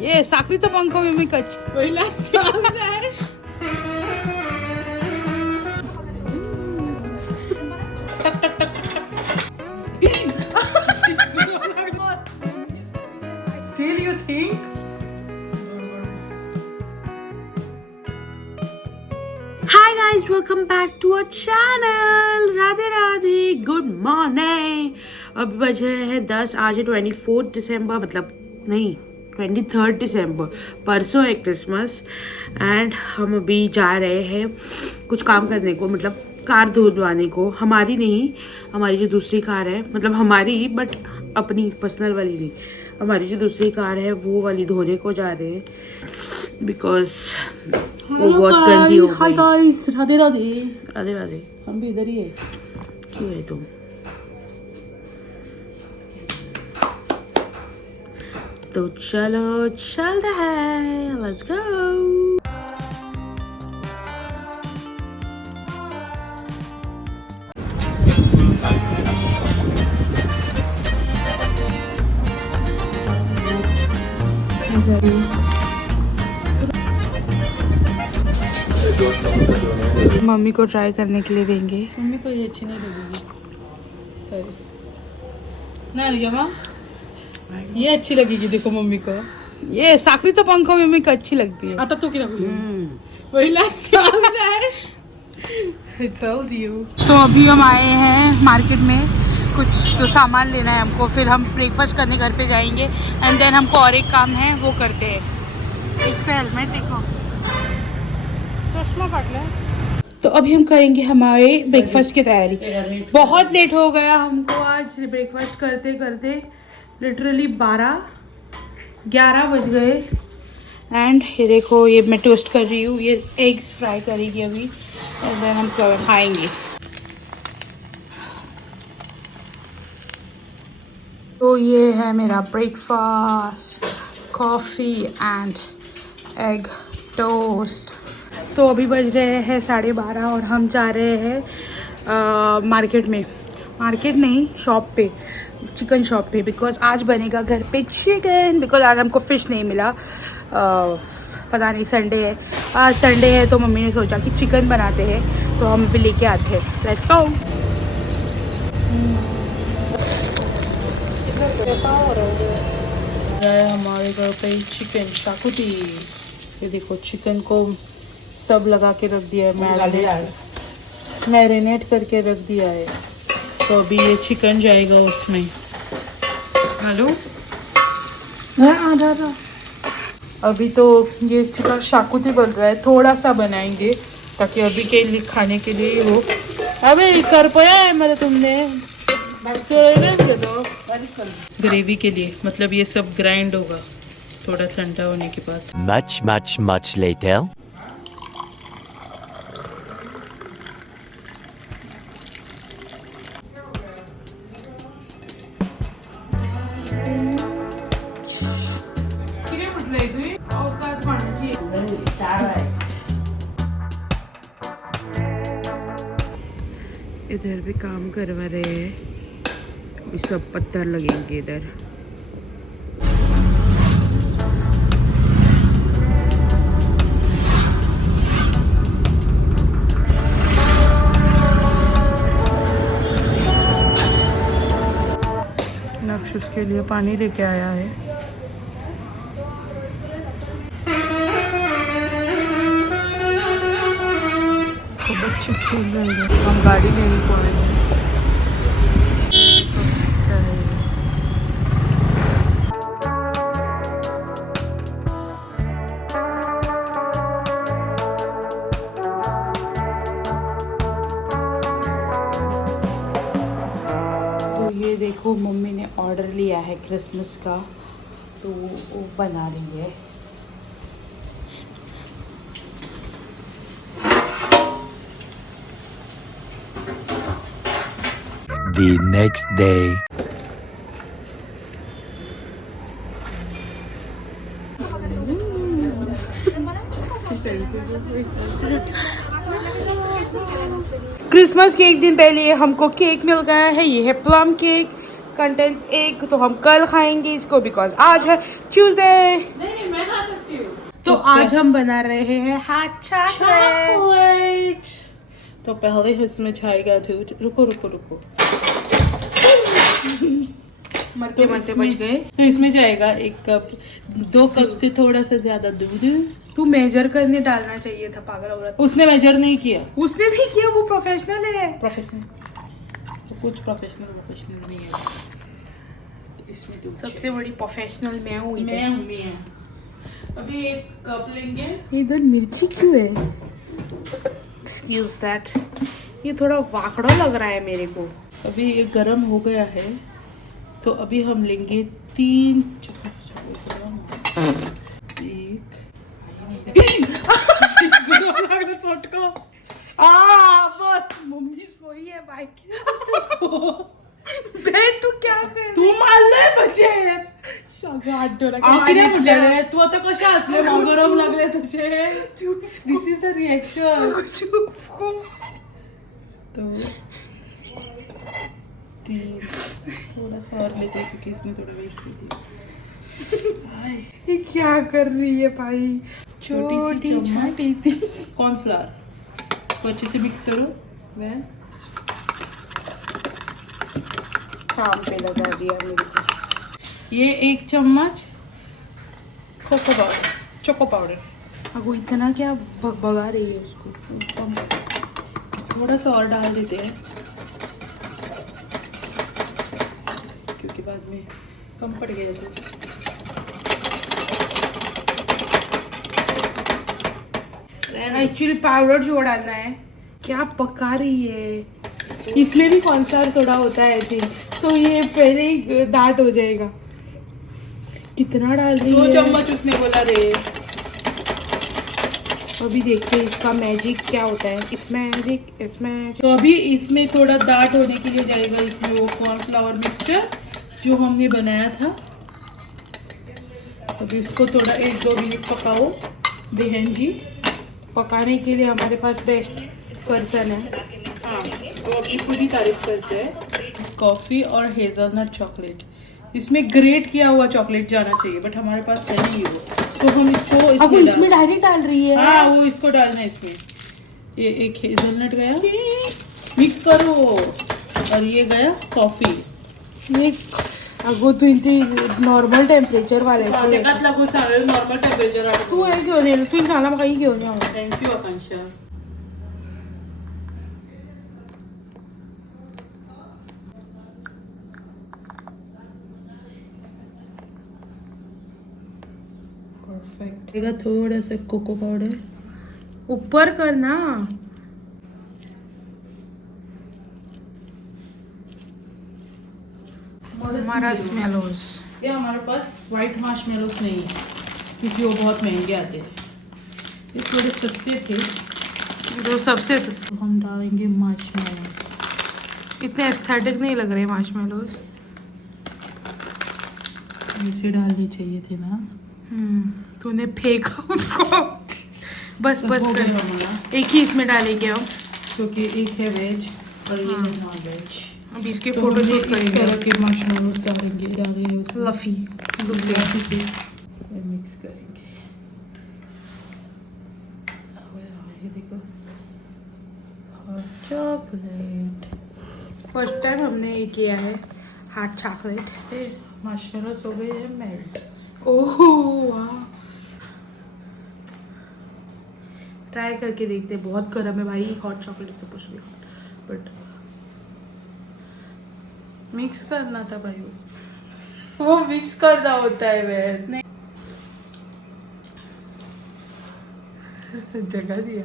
ये साखरीचा पंख मी कच्छ पहिला Still you think? Hi guys, welcome back to our channel. Radhe Radhe, good morning. अभी बजे है 10। आज है 24 दिसंबर, मतलब नहीं 23 दिसंबर, परसों है क्रिसमस। एंड हम अभी जा रहे हैं कुछ काम करने को, मतलब कार धुलवाने को। हमारी नहीं, हमारी जो दूसरी कार है, मतलब हमारी बट अपनी पर्सनल वाली नहीं, हमारी जो दूसरी कार है वो वाली धोने को जा रहे हैं बिकॉज वो बहुत गंदी हो गई। Hi guys, Radhe Radhe. राधे राधे। हम भी इधर ही है। क्यों है तुम? तो चलो चलते हैं, लेट्स गो। मम्मी को ट्राई करने के लिए देंगे। मम्मी को ये अच्छी नहीं लगेगी। सॉरी ना लिया माँ, ये अच्छी लगेगी। देखो मम्मी को ये साखरीचा पंख मम्मी को अच्छी लगती है। आता तो क्या वही तो अभी हम आए हैं मार्केट में, कुछ तो सामान लेना है हमको, फिर हम ब्रेकफास्ट करने घर पे जाएंगे एंड देन हमको और एक काम है वो करते हैं। इसका हेलमेट देखो, चश्मा काट ले। तो अभी हम करेंगे हमारे ब्रेकफास्ट की तैयारी। बहुत लेट हो गया हमको आज ब्रेकफास्ट करते करते, लिटरली 11 बज गए। एंड ये देखो, ये मैं टोस्ट कर रही हूँ, ये एग्स फ्राई करेगी अभी एंड देन हम खाएंगे। तो ये है मेरा breakfast, coffee and egg toast. तो अभी बज रहे हैं 12:30 और हम जा रहे हैं मार्केट में, मार्केट नहीं शॉप पे, चिकन शॉप पे, बिकॉज आज बनेगा घर पे चिकन, बिकॉज आज हमको फ़िश नहीं मिला। पता नहीं, संडे है, आज संडे है तो मम्मी ने सोचा कि चिकन बनाते हैं, तो हम भी लेके आते हैं। Let's go. हमारे घर पे चिकन शाकुटी। ये देखो, चिकन को सब लगा के रख दिया है, मैरिनेट करके रख दिया है। तो अभी ये चिकन जाएगा उसमें। हेलो, अभी तो ये चिकन शाकुती बन रहा है, थोड़ा सा बनाएंगे ताकि अभी के लिए खाने के लिए ही हो। अबे कर पाया है मतलब तुमने तो ग्रेवी के लिए, मतलब ये सब ग्राइंड होगा थोड़ा ठंडा होने के बाद। Much later. इधर भी काम करवा रहे हैं, अभी सब पत्थर लगेंगे इधर। नक्श उसके लिए पानी लेके आया है। तो बच्चे खेल रहे हैं, हम गाड़ी लेने को आए हैं। तो ये देखो, मम्मी ने ऑर्डर लिया है क्रिसमस का, तो वो बना रही है। The next day. क्रिसमस के एक दिन पहले हमको केक मिल गया है। ये है प्लम केक, कंटेंट्स एग। तो हम कल खाएंगे इसको बिकॉज आज है ट्यूसडे। आज हम बना रहे हैं hot chocolate. चॉकलेट। तो पहले इसमें जाएगा दूध। रुको रुको रुको, मरते मरते बच गए। तो इसमें जाएगा 1 कप, 2 कप से थोड़ा सा ज्यादा दूध। तू मेजर करने डालना चाहिए था, पागल औरत। उसने मेजर नहीं किया। उसने भी किया, वो प्रोफेशनल है। प्रोफेशनल तो कुछ प्रोफेशनल नहीं है। तो इसमें दूध सबसे बड़ी प्रोफेशनल मैं हूँ मैं इधर। हूँ मैं। अभी 1 कप लेंगे। इधर मिर्ची क्यों है? एक्सक्यूज दैट, ये थोड़ा वाकड़ा लग रहा है मेरे को। अभी ये गरम हो गया है, तो अभी हम लेंगे 3 मम्मी सोई है भाई। बे तू क्या कर? तू मारले बचे आखिरी म्हटलेले तू आता कशें असले गरम लागले तुझे। This is the reaction. तो 3 थोड़ा सा और लेते हैं क्योंकि इसने थोड़ा वेस्ट कर दिया। ये क्या कर रही है भाई? छोटी सी छोटी थी। कॉर्नफ्लावर को अच्छे से मिक्स करो। मैं शाम पे लगा दिया मेरे को। ये 1 चम्मच चोको पाउडर। अब वो इतना क्या भगा रही है उसको? थोड़ा सा और डाल देते हैं क्योंकि बाद में कम पड़ गया तो। एक्चुअली पाउडर जो डालना है। क्या पका रही है? इसमें भी कॉर्नफ्लावर थोड़ा होता है थी, तो ये पहले ही दाट हो जाएगा। कितना डाल रही 2 है? चम्मच उसने बोला रे। अभी देखते हैं इसका मैजिक क्या होता है। इसमें तो अभी इसमें थोड़ा दाट होने के लिए जाएगा इसमें वो कॉर्नफ्लावर मिक्सचर जो हमने बनाया था। अभी इसको थोड़ा 1-2 मिनट पकाओ बहन जी। पकाने के लिए हमारे पास बेस्ट पर्सन है। हाँ, तो अपनी पूरी तारीफ करते हैं। कॉफ़ी और हेज़लनट चॉकलेट, इसमें ग्रेट किया हुआ चॉकलेट जाना चाहिए, बट हमारे पास है नहीं वो, तो हम इसको अब वो इसमें डायरेक्ट डाल रही है। हाँ, वो इसको डालना है इसमें। ये 1 हेज़लनट गया, मिक्स करो, और ये गया कॉफ़ी। ये अगो तू इनते नॉर्मल टेम्परेचर वाले एकाच लागू चालेल नॉर्मल टेम्परेचर तू हे घेऊन येईल, तू सांगला काही घेऊन या. थँक्यू आकांक्षा. परफेक्ट. थोड़ा सा कोको पाउडर ऊपर कर ना. मार्शमेलोस. ये हमारे पास वाइट मार्शमेलोस नहीं है क्योंकि वो बहुत महंगे आते हैं, ये थोड़े सस्ते थे. जो सबसे सस्ते. तो हम डालेंगे मार्शमेलोस. इतने एस्थेटिक नहीं लग रहे मार्शमेलोस. ऐसे डालने चाहिए थे ना. तूने फेंका उनको. बस तो बस हो कर. गया हमारा, एक ही इसमें डालेंगे हम. क्योंकि एक है वेज और ये है नॉन वेज. अब इसके तो फोटो हम शूट इस करेंगे. तरह के मार्शमेलोस डालेंगे उसमें. फ्लफी. मिक्स करेंगे. ये देखो हॉट चॉकलेट. फर्स्ट टाइम हमने ये किया है हॉट चॉकलेट. मार्शमेलोस हो गए हैं मेल्ट. ओह वाह. ट्राई करके देखते हैं. बहुत गर्म है भाई. हॉट चॉकलेट से कुछ भी बट मिक्स करना था भाई. वो मिक्स करना होता है बहन. नहीं. जगह दिया.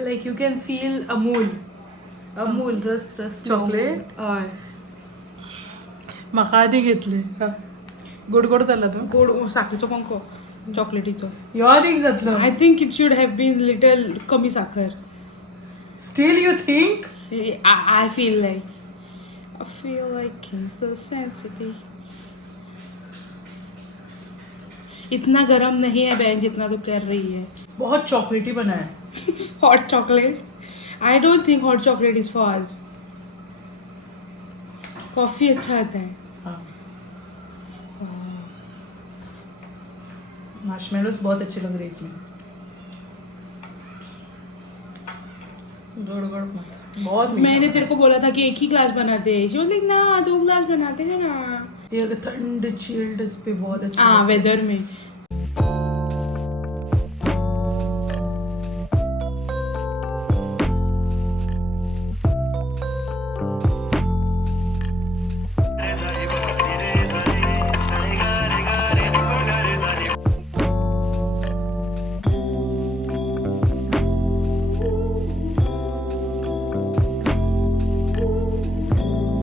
Like you can feel Amul रस Chocolate? मखादी घेतले. गोड गोड झाला तो. गोड साखरेचो पंखो. चॉकलेटीचो. ह्यो रीक जातलो. I think it should have been little कमी साखर. Still you think. I feel like it's so sensitive. इतना गरम नहीं है बहन जितना तो कर रही है. बहुत चॉकलेटी बना है. Hot chocolate. I don't think hot chocolate is for us. Coffee अच्छा आता है. हाँ. मार्शमेलोस बहुत अच्छे लग रहे हैं इसमें। गुड़ बहुत मीठा। मैंने तेरे को बोला था कि एक ही ग्लास बनाते हैं, जो ना 2 ग्लास बनाते हैं ना। ये ठंड चिल्ड इस पे बहुत अच्छा हाँ वेदर में